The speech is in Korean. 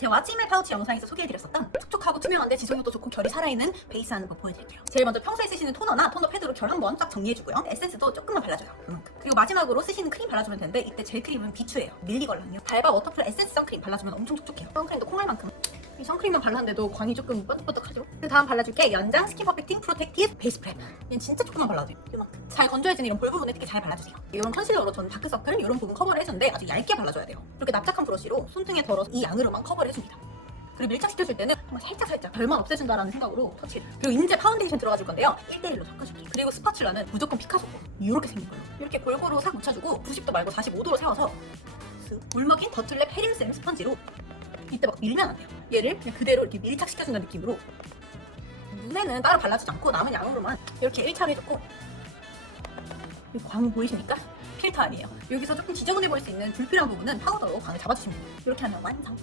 제 왓츠이메 파우치 영상에서 소개해드렸었던 촉촉하고 투명한데 지속력도 좋고 결이 살아있는 베이스 하는 거 보여드릴게요. 제일 먼저 평소에 쓰시는 토너나 토너 패드로 결 한번 싹 정리해주고요. 에센스도 조금만 발라줘요. 그리고 마지막으로 쓰시는 크림 발라주면 되는데 이때 젤 크림은 비추예요. 밀리걸랑요. 발바 워터풀 에센스 선크림 발라주면 엄청 촉촉해요. 선크림도 콩알만큼. 이 선크림만 발랐는데도 광이 조금 뻐덕뻐덕하죠? 그 다음 발라줄 게 연장 스킨 퍼펙팅 프로텍티브 베이스 프랩. 얘는 진짜 조금만 발라줘요. 이만큼. 잘 건조해지는 이런 볼 부분에 특히 잘 발라주세요. 이런 컨실러로 저는 다크서클 이런 부분 커버를 해주는데 아주 얇게 발라줘야 돼요. 이렇게 납작한 브러쉬로 손등에 덜어서 이 양으로만 커버를 해줍니다. 그리고 밀착시켜줄 때는 정말 살짝 살짝 별만 없애준다라는 생각으로 터치를. 그리고 이제 파운데이션 들어가줄 건데요. 1대1로 섞어줄게요. 그리고 스파츌라는 무조건 피카소 거. 이렇게 생긴 거예요. 이렇게 골고루 싹 묻혀주고 90도 말고 45도로 세워서 쓱 물먹인 더툴랩 헤림쌤 스펀지로 이때 막 밀면 안 돼요. 얘를 그냥 그대로 이렇게 밀착시켜준다는 느낌으로. 눈에는 따로 발라주지 않고 남은 양으로만 이렇게 1차를 해줬고. 이 광 보이십니까? 필터 아니에요. 여기서 조금 지저분해 보일 수 있는 불필요한 부분은 파우더로 광을 잡아주시면 돼요. 이렇게 하면 완성